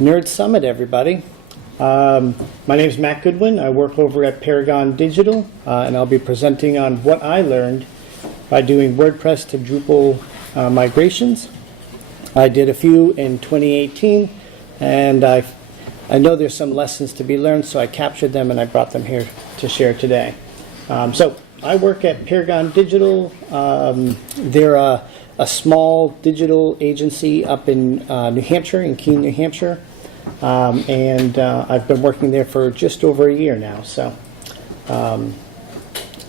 NERDSummit, everybody. My name is Matt Goodwin. I work over at Paragon Digital, and I'll be presenting on what I learned by doing WordPress to Drupal migrations. I did a few in 2018, and I know there's some lessons to be learned, so I captured them and I brought them here to share today. So I work at Paragon Digital. They're a small digital agency up in New Hampshire, in Keene, New Hampshire. And I've been working there for just over a year now. So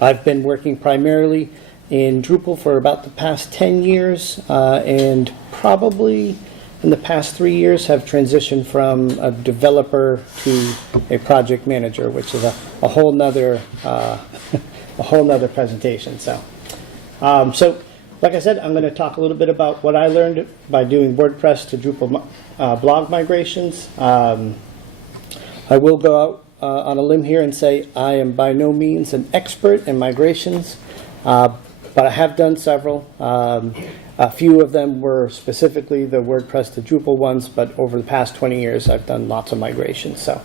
I've been working primarily in Drupal for about the past 10 years, and probably in the past 3 years have transitioned from a developer to a project manager, which is a whole nother presentation. So, like I said, I'm going to talk a little bit about what I learned by doing WordPress to Drupal blog migrations. I will go out on a limb here and say I am by no means an expert in migrations, but I have done several. A few of them were specifically the WordPress to Drupal ones, but over the past 20 years I've done lots of migrations. So,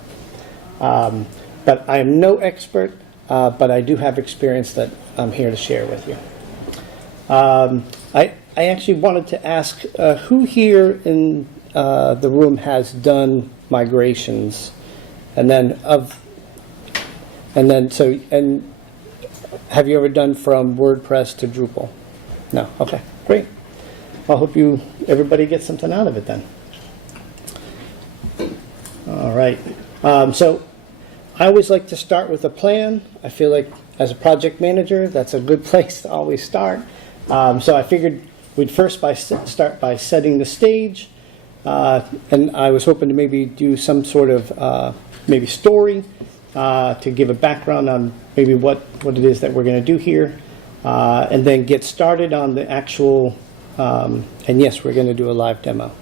but I am no expert, but I do have experience that I'm here to share with you. I actually wanted to ask who here in the room has done migrations, and have you ever done from WordPress to Drupal? No. Okay, great. I hope everybody gets something out of it then. All right. So I always like to start with a plan. I feel like as a project manager, that's a good place to always start. So I figured we'd first start by setting the stage, and I was hoping to maybe do some sort of maybe story to give a background on maybe what it is that we're going to do here, and then get started on the actual, and yes, we're going to do a live demo,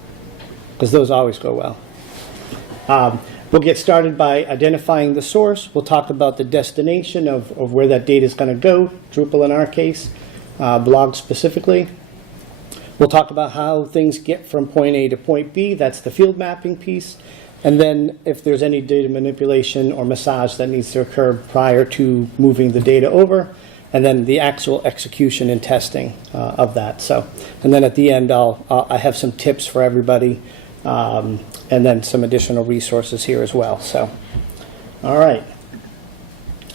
because those always go well. We'll get started by identifying the source. We'll talk about the destination of where that data is going to go, Drupal in our case. Blog specifically. We'll talk about how things get from point A to point B. That's the field mapping piece. And then if there's any data manipulation or massage that needs to occur prior to moving the data over, and then the actual execution and testing of that. So, and then at the end, I have some tips for everybody, and then some additional resources here as well. So, all right.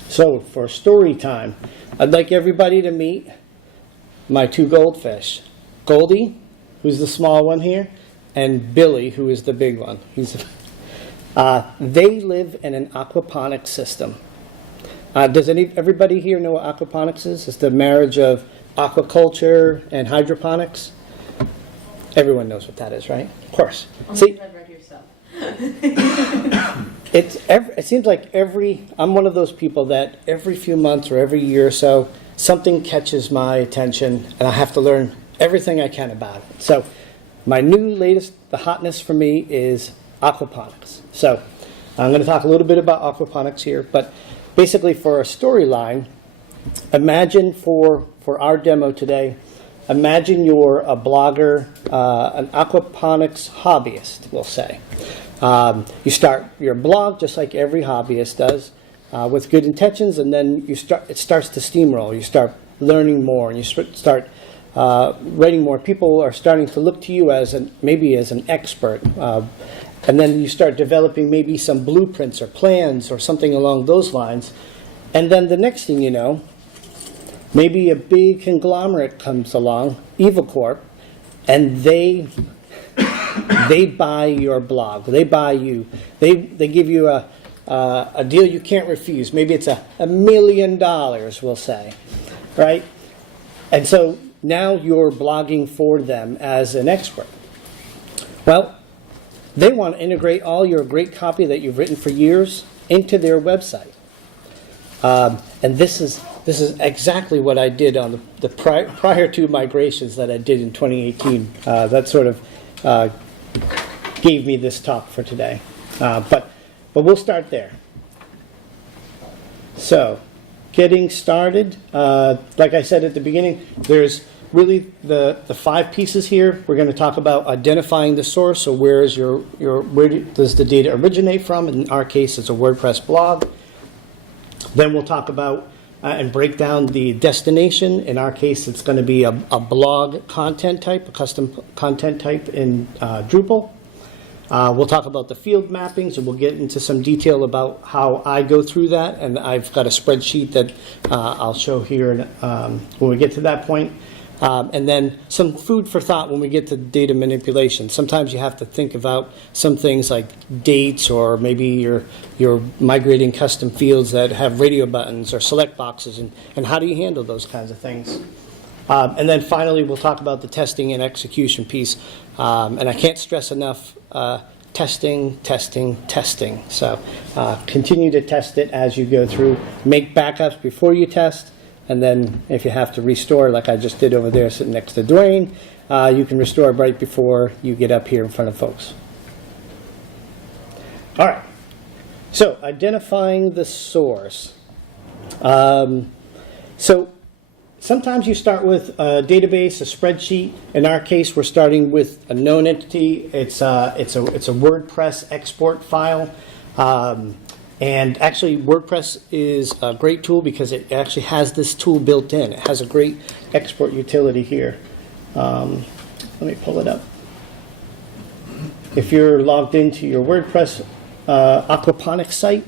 So for story time, I'd like everybody to meet my two goldfish, Goldie, who's the small one here, and Billy, who is the big one. They live in an aquaponics system. Does everybody here know what aquaponics is? It's the marriage of aquaculture and hydroponics. Everyone knows what that is, right? Of course. Only if I've read yourself. It seems like I'm one of those people that every few months or every year or so, something catches my attention, and I have to learn everything I can about it. So my the hotness for me is aquaponics. So I'm going to talk a little bit about aquaponics here, but basically for a storyline, imagine for our demo today, imagine you're a blogger, an aquaponics hobbyist, we'll say. You start your blog just like every hobbyist does, with good intentions, and then it starts to steamroll. You start learning more, and you start writing more. People are starting to look to you maybe as an expert, and then you start developing maybe some blueprints or plans or something along those lines. And then the next thing you know, maybe a big conglomerate comes along, EvilCorp, and they buy your blog. They buy you. They give you a deal you can't refuse. Maybe it's $1 million, we'll say, right? And so now you're blogging for them as an expert. Well, they want to integrate all your great copy that you've written for years into their website. And this is exactly what I did on the prior to migrations that I did in 2018. That sort of gave me this talk for today. But we'll start there. So, getting started, like I said at the beginning, there's really the 5 pieces here, we're going to talk about identifying the source. So where does the data originate from? In our case, it's a WordPress blog. Then we'll talk about and break down the destination. In our case, it's going to be a blog content type, a custom content type in Drupal. We'll talk about the field mappings, and we'll get into some detail about how I go through that. And I've got a spreadsheet that I'll show here when we get to that point. And then some food for thought when we get to data manipulation. Sometimes you have to think about some things like dates, or maybe you're migrating custom fields that have radio buttons or select boxes, and how do you handle those kinds of things. And then finally, we'll talk about the testing and execution piece. And I can't stress enough, testing, testing, testing. So continue to test it as you go through. Make backups before you test. And then if you have to restore, like I just did over there sitting next to Dwayne, you can restore right before you get up here in front of folks. All right. So identifying the source. So sometimes you start with a database, a spreadsheet. In our case, we're starting with a known entity. It's a WordPress export file. And actually, WordPress is a great tool because it actually has this tool built in. It has a great export utility here. Let me pull it up. If you're logged into your WordPress aquaponics site,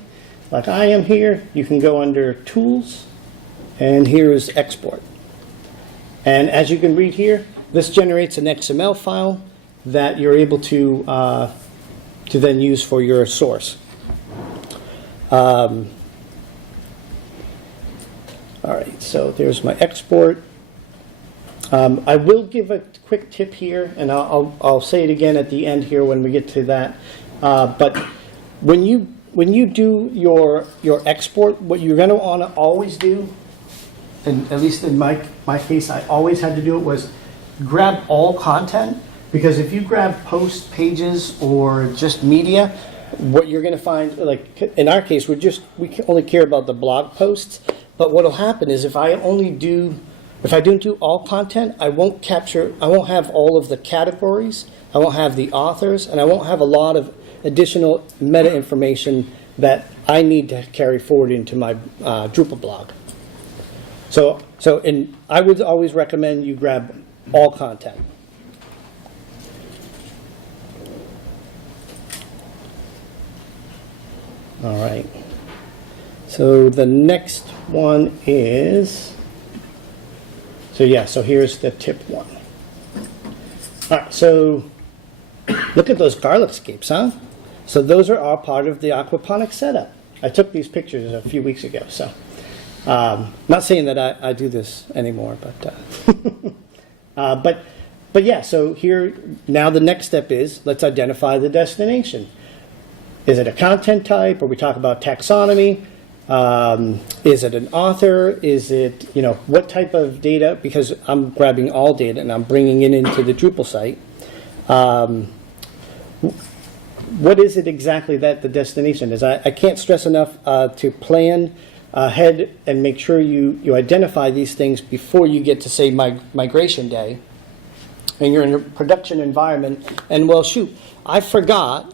like I am here, you can go under Tools, and here is Export. And as you can read here, this generates an XML file that you're able to then use for your source. All right, so there's my export. I will give a quick tip here, and I'll say it again at the end here when we get to that. But when you do your export, what you're going to want to always do, and at least in my case, I always had to do it, was grab all content, because if you grab post pages or just media, what you're going to find, like in our case, we only care about the blog posts. But what will happen is if I don't do all content, I won't have all of the categories, I won't have the authors, and I won't have a lot of additional meta information that I need to carry forward into my Drupal blog. So I would always recommend you grab all content. All right. So the next one is, so here's the tip 1. All right, so look at those garlic scapes, huh? So those are all part of the aquaponics setup. I took these pictures a few weeks ago, so not saying that I do this anymore, but yeah, so here, now the next step is, let's identify the destination. Is it a content type? Are we talking about taxonomy? Is it an author? Is it, what type of data? Because I'm grabbing all data and I'm bringing it into the Drupal site. What is it exactly that the destination is? I can't stress enough to plan ahead and make sure you identify these things before you get to, say, migration day. And you're in a production environment, and well, shoot, I forgot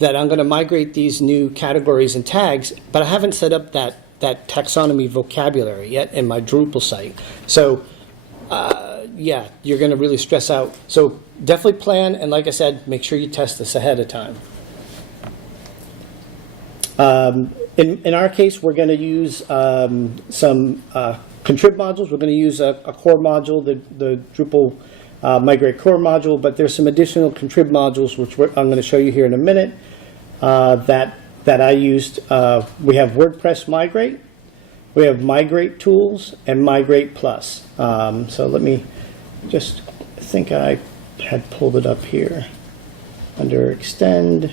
that I'm going to migrate these new categories and tags, but I haven't set up that taxonomy vocabulary yet in my Drupal site. So, yeah, you're going to really stress out. So definitely plan, and like I said, make sure you test this ahead of time. In our case, we're going to use some contrib modules. We're going to use a core module, the Drupal migrate core module, but there's some additional contrib modules which I'm going to show you here in a minute that I used. We have WordPress Migrate, we have Migrate Tools, and Migrate Plus. So let me just, I think I had pulled it up here under Extend.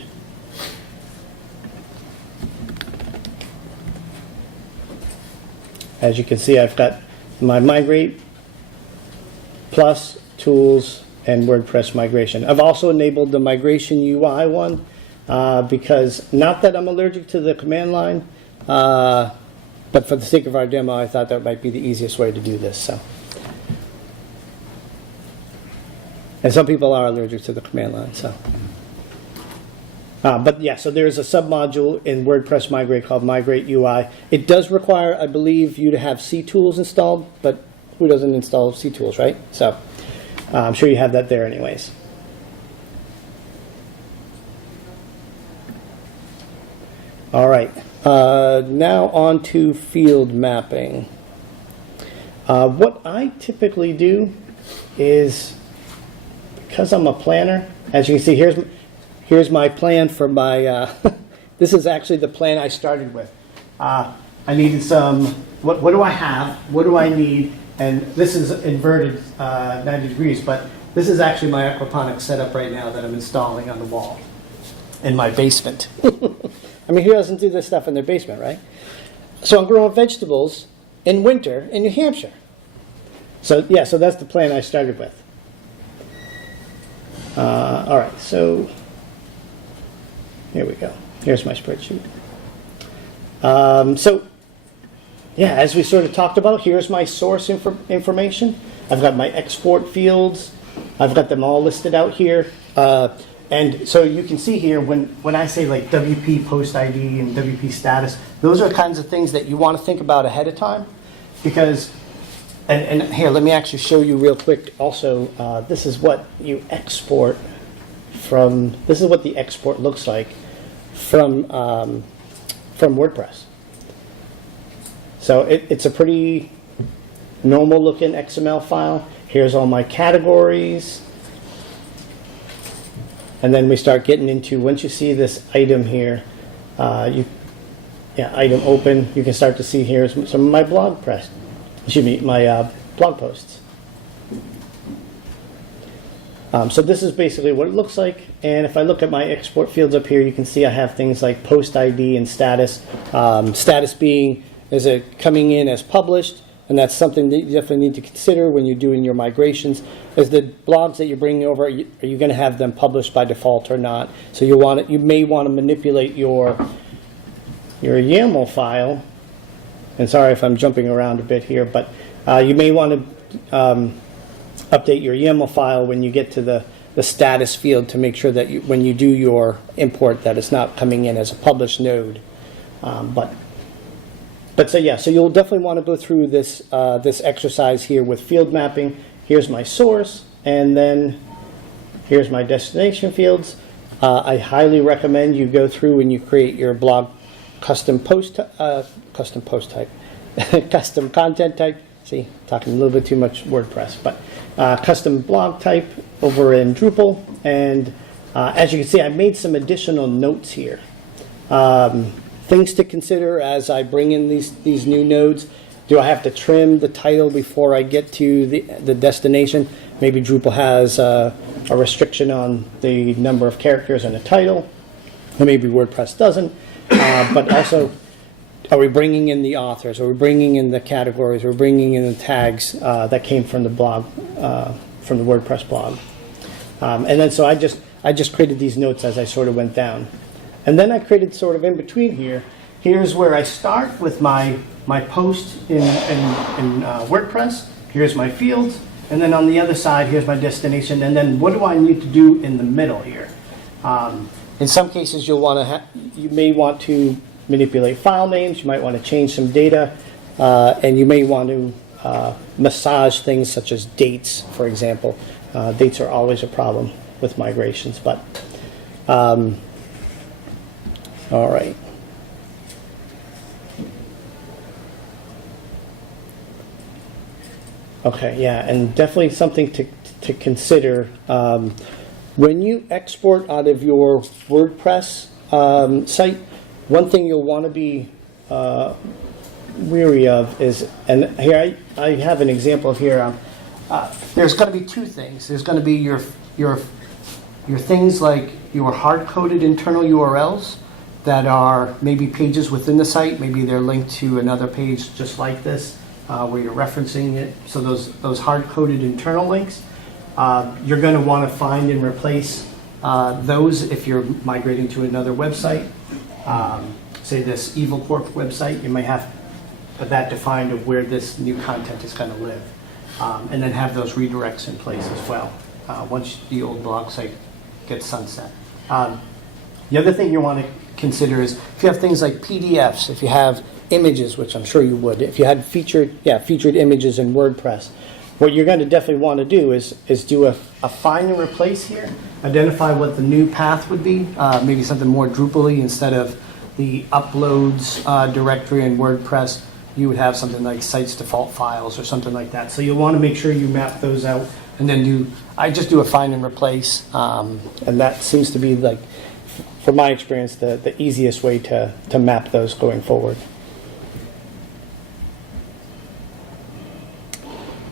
As you can see, I've got my Migrate Plus, Tools, and WordPress Migration. I've also enabled the Migration UI one because, not that I'm allergic to the command line, but for the sake of our demo, I thought that might be the easiest way to do this. So, And some people are allergic to the command line, so. But yeah, so there's a submodule in WordPress Migrate called Migrate UI. It does require, I believe, you to have CTools installed, but who doesn't install CTools, right? So I'm sure you have that there anyways. All right, now on to field mapping. What I typically do is, because I'm a planner, as you can see, here's my plan for my, this is actually the plan I started with. I needed some, what do I have, what do I need, and this is inverted 90 degrees, but this is actually my aquaponics setup right now that I'm installing on the wall in my basement. I mean, who doesn't do this stuff in their basement, right? So I'm growing vegetables in winter in New Hampshire. So yeah, so that's the plan I started with. All right, so here we go. Here's my spreadsheet. So yeah, as we sort of talked about, here's my source information. I've got my export fields. I've got them all listed out here. And so you can see here when I say like WP post ID and WP status, those are kinds of things that you want to think about ahead of time. Because, and here, let me actually show you real quick also, this is what you export from, this is what the export looks like from WordPress. So it's a pretty normal looking XML file. Here's all my categories. And then we start getting into, once you see this item here, item open, you can start to see here some of my blog posts. So this is basically what it looks like. And if I look at my export fields up here, you can see I have things like post ID and status. Status being, is it coming in as published? And that's something that you definitely need to consider when you're doing your migrations. Is the blogs that you're bringing over, are you going to have them published by default or not? So you may want to manipulate your YAML file. And sorry if I'm jumping around a bit here, but you may want to update your YAML file when you get to the status field to make sure that when you do your import that it's not coming in as a published node. But so yeah, so you'll definitely want to go through this this exercise here with field mapping. Here's my source, and then here's my destination fields. I highly recommend you go through and you create your blog custom content type. See, talking a little bit too much WordPress, but custom blog type over in Drupal. And as you can see, I made some additional notes here. Things to consider as I bring in these new nodes. Do I have to trim the title before I get to the destination? Maybe Drupal has a restriction on the number of characters in a title, or maybe WordPress doesn't. But also, are we bringing in the authors? Are we bringing in the categories? Are we bringing in the tags that came from the blog, from the WordPress blog? And then so I just created these notes as I sort of went down. And then I created sort of in between here. Here's where I start with my post in WordPress. Here's my fields. And then on the other side, here's my destination. And then what do I need to do in the middle here? In some cases, you may want to manipulate file names. You might want to change some data. And you may want to massage things such as dates, for example. Dates are always a problem with migrations. But all right. Okay, yeah, and definitely something to consider. When you export out of your WordPress site, one thing you'll want to be weary of is, and here I have an example here. There's going to be two things. There's going to be your things like your hard-coded internal URLs that are maybe pages within the site. Maybe they're linked to another page just like this, where you're referencing it. So those hard-coded internal links, you're going to want to find and replace those if you're migrating to another website. Say this Evil Corp website, you may have that defined of where this new content is going to live. And then have those redirects in place as well. once the old blog site gets sunset. The other thing you want to consider is if you have things like PDFs, if you have images, which I'm sure you would, if you had featured images in WordPress, what you're going to definitely want to do is do a find and replace here, identify what the new path would be, maybe something more Drupal-y instead of the uploads directory in WordPress. You would have something like sites default files or something like that. So you'll want to make sure you map those out and then I just do a find and replace, and that seems to be, like, from my experience, the easiest way to map those going forward.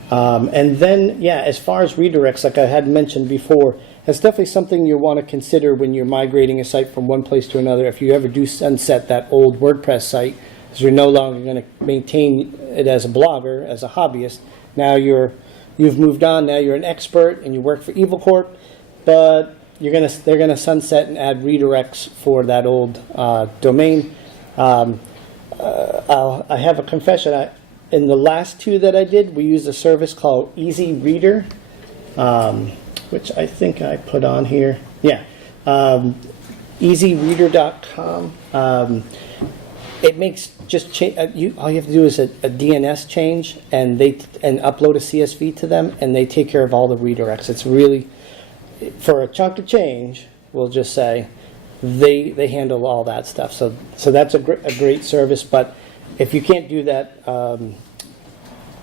And then, as far as redirects, like I had mentioned before, that's definitely something you want to consider when you're migrating a site from one place to another. If you ever do sunset that old WordPress site, because you're no longer going to maintain it as a blogger, as a hobbyist, now you've moved on, now you're an expert and you work for Evil Corp, but they're gonna sunset and add redirects for that old domain. I have a confession. In the last two that I did, we used a service called Easy Reader, which I think I put on here. Yeah, easyreader.com. It makes all you have to do is a DNS change, and upload a CSV to them, and they take care of all the redirects. It's really, for a chunk of change, we'll just say, they handle all that stuff. So that's a great service. But if you can't do that,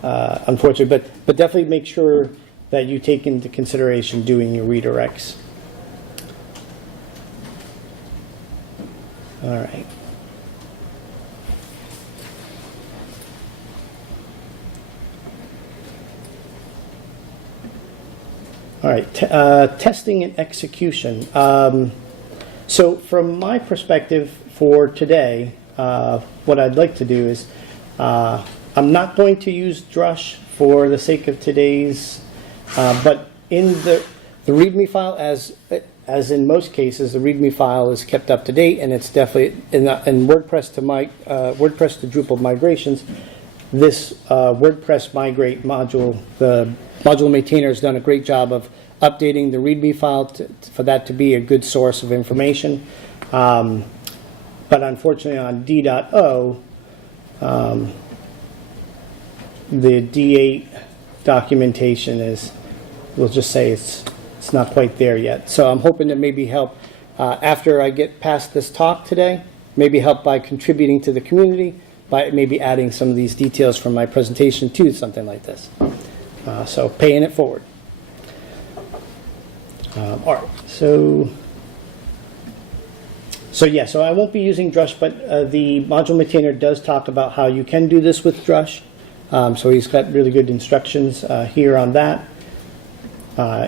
unfortunately, but definitely make sure that you take into consideration doing your redirects. All right. All right, testing and execution. So from my perspective for today, what I'd like to do is, I'm not going to use Drush for the sake of today's, but in the Readme file, as in most cases, the Readme file is kept up to date, and it's definitely in WordPress to WordPress to Drupal migrations. This WordPress migrate module, the module maintainer has done a great job of updating the Readme file for that to be a good source of information. But unfortunately on D.O, the D8 documentation we'll just say it's not quite there yet. So I'm hoping to maybe help after I get past this talk today, maybe help by contributing to the community, by maybe adding some of these details from my presentation to something like this. So paying it forward. All right, so I won't be using Drush, but the module maintainer does talk about how you can do this with Drush. So he's got really good instructions here on that,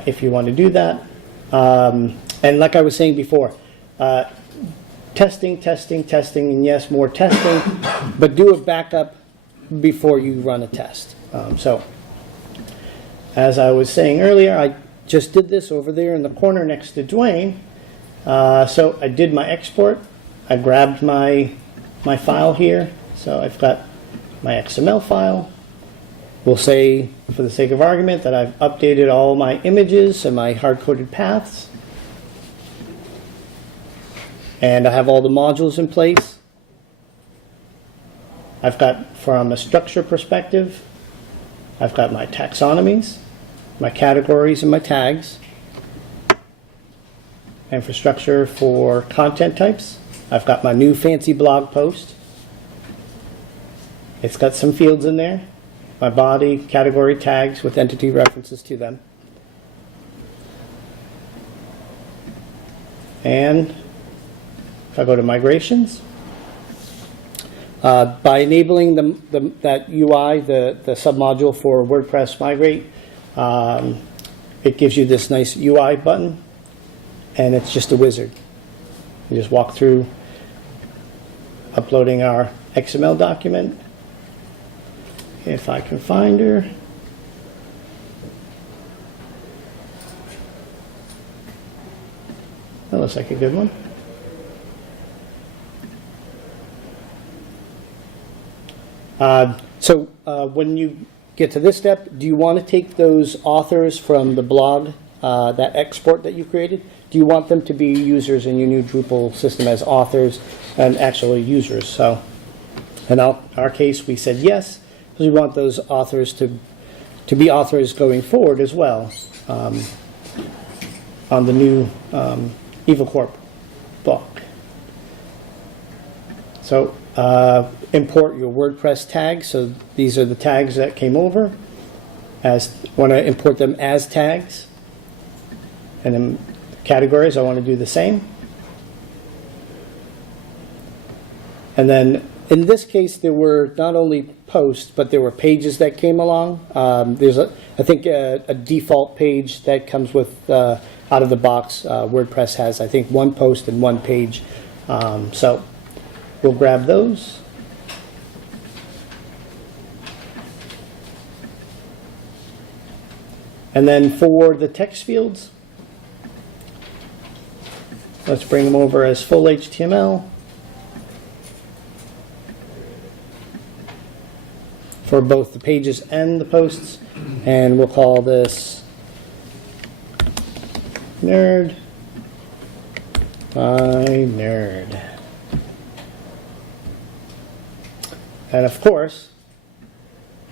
if you want to do that. And like I was saying before, testing, and yes, more testing, but do a backup before you run a test. So as I was saying earlier, I just did this over there in the corner next to Dwayne. So I did my export. I grabbed my file here. So I've got my XML file. We'll say, for the sake of argument, that I've updated all my images and my hard-coded paths. And I have all the modules in place. I've got, from a structure perspective, I've got my taxonomies, my categories, and my tags. And for structure for content types, I've got my new fancy blog post. It's got some fields in there. My body, category tags with entity references to them. And if I go to migrations, by enabling that UI, the submodule for WordPress Migrate, it gives you this nice UI button, and it's just a wizard. You just walk through uploading our XML document. If I can find her. That looks like a good one. So when you get to this step, do you want to take those authors from the blog that export that you created, do you want them to be users in your new Drupal system as authors and actually users? So in our case, we said yes, because we want those authors to be authors going forward as well on the new EvoCorp book. So import your WordPress tags. So these are the tags that came over. Want to import them as tags. And in categories, I want to do the same. And then in this case, there were not only posts, but there were pages that came along. There's, I think, a default page that comes with, out of the box. WordPress has, I think, one post and one page. So we'll grab those. And then for the text fields, let's bring them over as full HTML. For both the pages and the posts. And we'll call this Nerd by Nerd. And of course,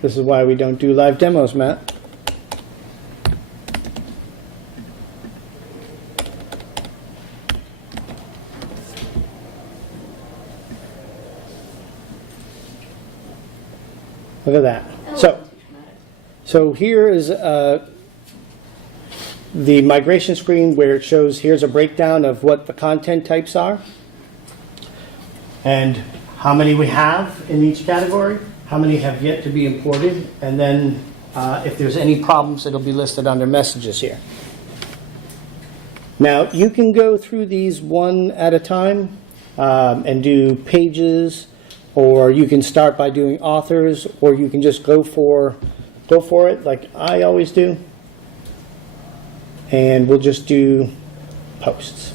this is why we don't do live demos, Matt. Look at that. So here is the migration screen where it shows here's a breakdown of what the content types are and how many we have in each category, how many have yet to be imported, and then if there's any problems, it'll be listed under messages here. Now, you can go through these one at a time and do pages, or you can start by doing authors, or you can just go for it like I always do. And we'll just do posts.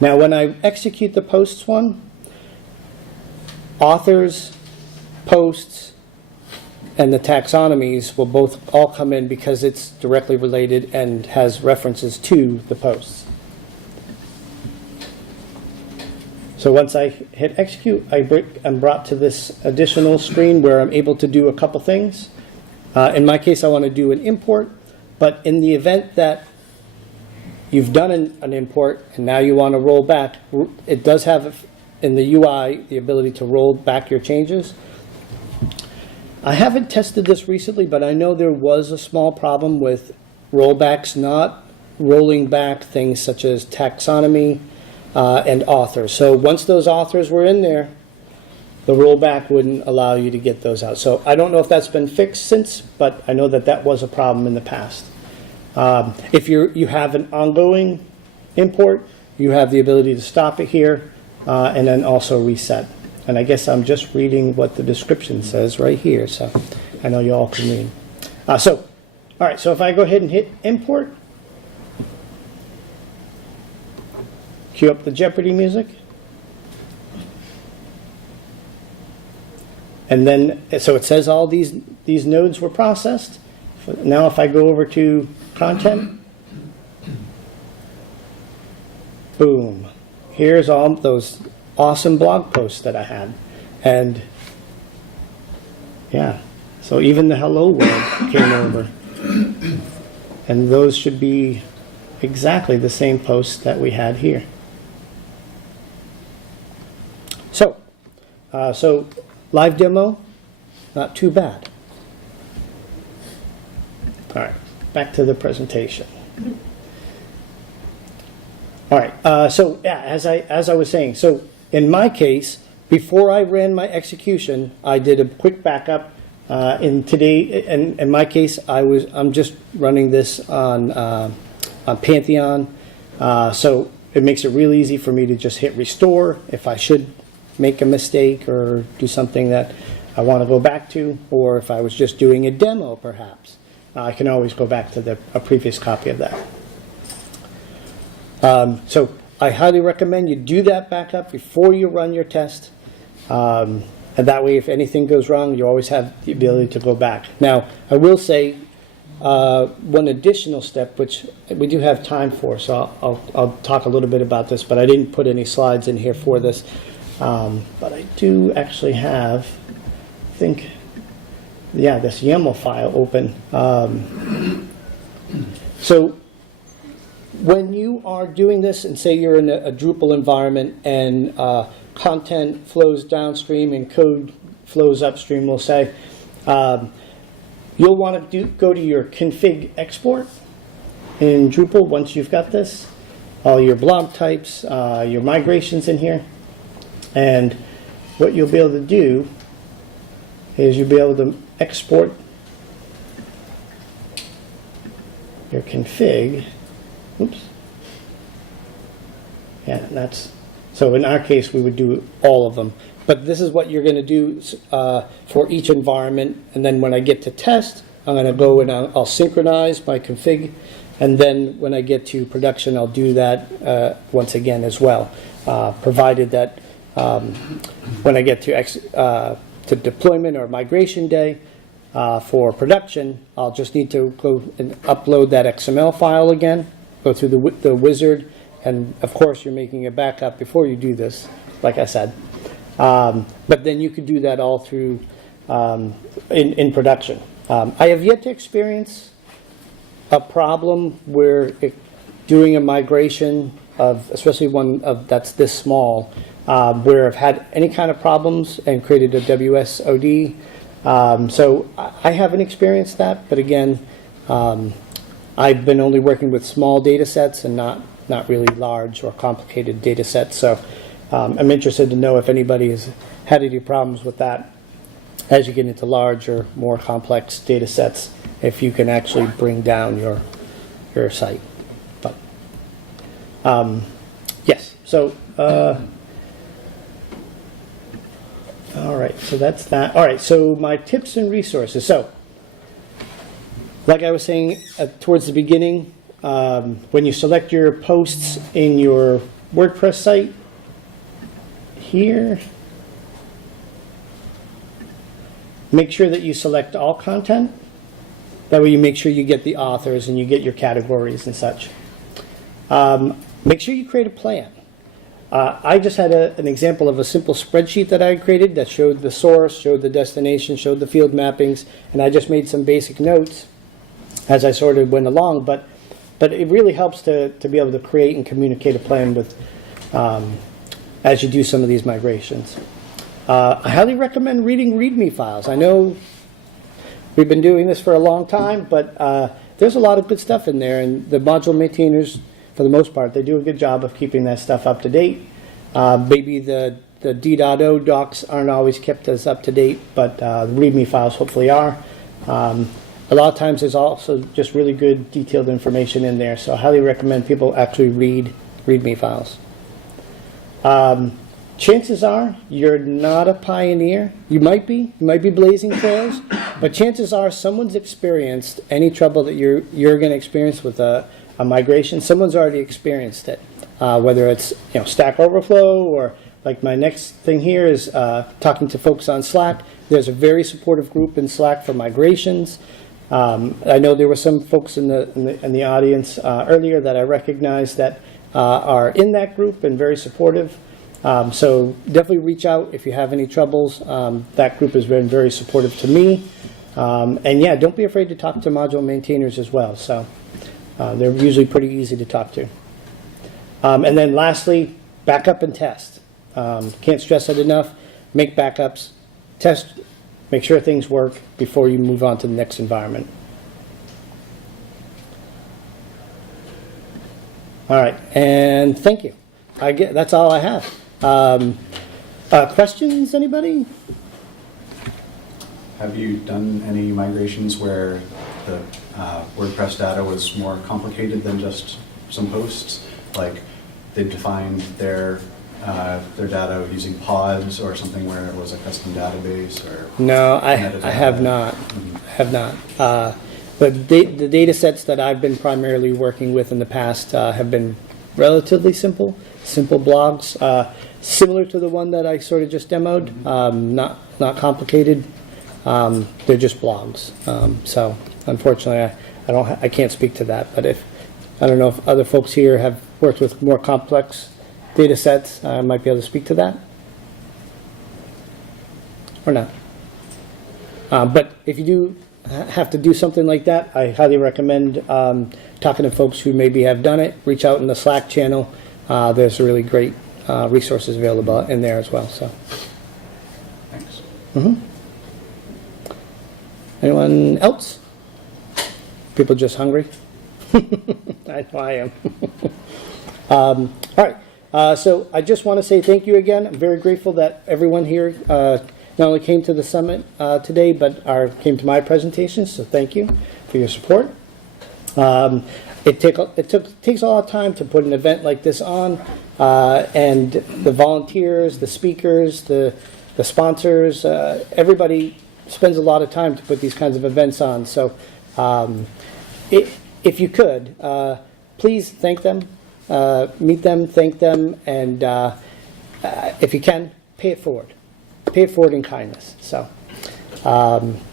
Now when I execute the posts one, authors, posts, and the taxonomies will both all come in because it's directly related and has references to the posts. So once I hit execute, I'm brought to this additional screen where I'm able to do a couple things. In my case, I want to do an import, but in the event that you've done an import and now you want to roll back, it does have in the UI the ability to roll back your changes. I haven't tested this recently, but I know there was a small problem with rollbacks not rolling back things such as taxonomy, and authors. So once those authors were in there, the rollback wouldn't allow you to get those out. So I don't know if that's been fixed since, but I know that that was a problem in the past. If you have an ongoing import, you have the ability to stop it here and then also reset. And I guess I'm just reading what the description says right here, so I know you all can read. All right, so if I go ahead and hit import, cue up the Jeopardy music. And then, so it says all these nodes were processed. Now if I go over to content, boom. Here's all those awesome blog posts that I had. And yeah, so even the hello world came over. And those should be exactly the same posts that we had here. So live demo, not too bad. All right, back to the presentation. All right, so yeah, as I was saying, so in my case, before I ran my execution, I did a quick backup. In my case, I'm just running this on Pantheon, so it makes it real easy for me to just hit restore if I should make a mistake or do something that I want to go back to, or if I was just doing a demo, perhaps. I can always go back to a previous copy of that. So I highly recommend you do that backup before you run your test. And that way, if anything goes wrong, you always have the ability to go back. Now, I will say, one additional step, which we do have time for, so I'll talk a little bit about this, but I didn't put any slides in here for this. But I do actually have, I think, yeah, this YAML file open. So when you are doing this, and say you're in a Drupal environment and content flows downstream and code flows upstream, we'll say, you'll want to go to your config export in Drupal once you've got this, all your blog types, your migrations in here. And what you'll be able to do is you'll be able to export your config. Oops. Yeah, that's, so in our case we would do all of them. But this is what you're going to do for each environment. And then when I get to test, I'm going to go and I'll synchronize my config. And then when I get to production, I'll do that once again as well, provided that when I get to deployment or migration day for production, I'll just need to go and upload that XML file again, go through the wizard, and of course you're making a backup before you do this, like I said. But then you could do that all through in production. I have yet to experience a problem where doing a migration of, especially one that's this small, where I've had any kind of problems and created a WSOD. So I haven't experienced that, but again, I've been only working with small data sets and not really large or complicated data sets. So I'm interested to know if anybody has had any problems with that as you get into larger, more complex data sets, if you can actually bring down your site. But yes, so all right, so that's that. All right, so my tips and resources. So like I was saying towards the beginning, when you select your posts in your WordPress site, here, make sure that you select all content. That way you make sure you get the authors and you get your categories and such. Make sure you create a plan. I just had an example of a simple spreadsheet that I created that showed the source, showed the destination, showed the field mappings, and I just made some basic notes as I sort of went along. But it really helps to be able to create and communicate a plan with as you do some of these migrations. I highly recommend reading Readme Files. I know we've been doing this for a long time, but there's a lot of good stuff in there, and the module maintainers, for the most part, they do a good job of keeping that stuff up to date. Maybe the D.O docs aren't always kept as up to date, but the Readme Files hopefully are. A lot of times there's also just really good detailed information in there, so I highly recommend people actually read Readme Files. Chances are you're not a pioneer. You might be blazing trails, but chances are someone's experienced any trouble that you're going to experience with a migration. Someone's already experienced it, whether it's Stack Overflow, or like my next thing here is talking to folks on Slack. There's a very supportive group in Slack for migrations. I know there were some folks in the audience earlier that I recognized that are in that group and very supportive. So definitely reach out if you have any troubles. That group has been very supportive to me. And yeah, don't be afraid to talk to module maintainers as well. So they're usually pretty easy to talk to. And then lastly, backup and test. Can't stress it enough. Make backups, test, make sure things work before you move on to the next environment. All right, and thank you. That's all I have. Questions, anybody? Have you done any migrations where the WordPress data was more complicated than just some posts? Like they defined their data using pods or something where it was a custom database? Or no, I have not. Mm-hmm. Have not. But the data sets that I've been primarily working with in the past have been relatively simple blogs, similar to the one that I sort of just demoed, not complicated. They're just blogs. So unfortunately, I can't speak to that. But I don't know if other folks here have worked with more complex data sets, I might be able to speak to that. Or not. But if you do have to do something like that, I highly recommend talking to folks who maybe have done it. Reach out in the Slack channel. There's really great resources available in there as well. So, Thanks. Anyone else? People just hungry? I know I am. All right. So I just want to say thank you again. I'm very grateful that everyone here not only came to the summit today, but came to my presentation. So thank you for your support. It takes a lot of time to put an event like this on, and the volunteers, the speakers, the sponsors, everybody spends a lot of time to put these kinds of events on. So if you could, please thank them, meet them, thank them, and if you can, pay it forward. Pay it forward in kindness. So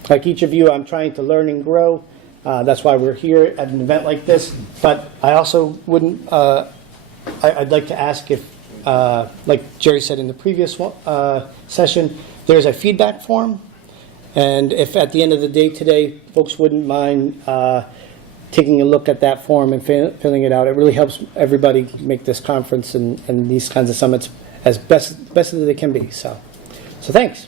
like each of you, I'm trying to learn and grow. That's why we're here at an event like this. But I also wouldn't, I'd like to ask if, like Jerry said in the previous session, there's a feedback form. And if at the end of the day today, folks wouldn't mind taking a look at that form and filling it out, it really helps everybody make this conference and these kinds of summits as best as they can be. So thanks.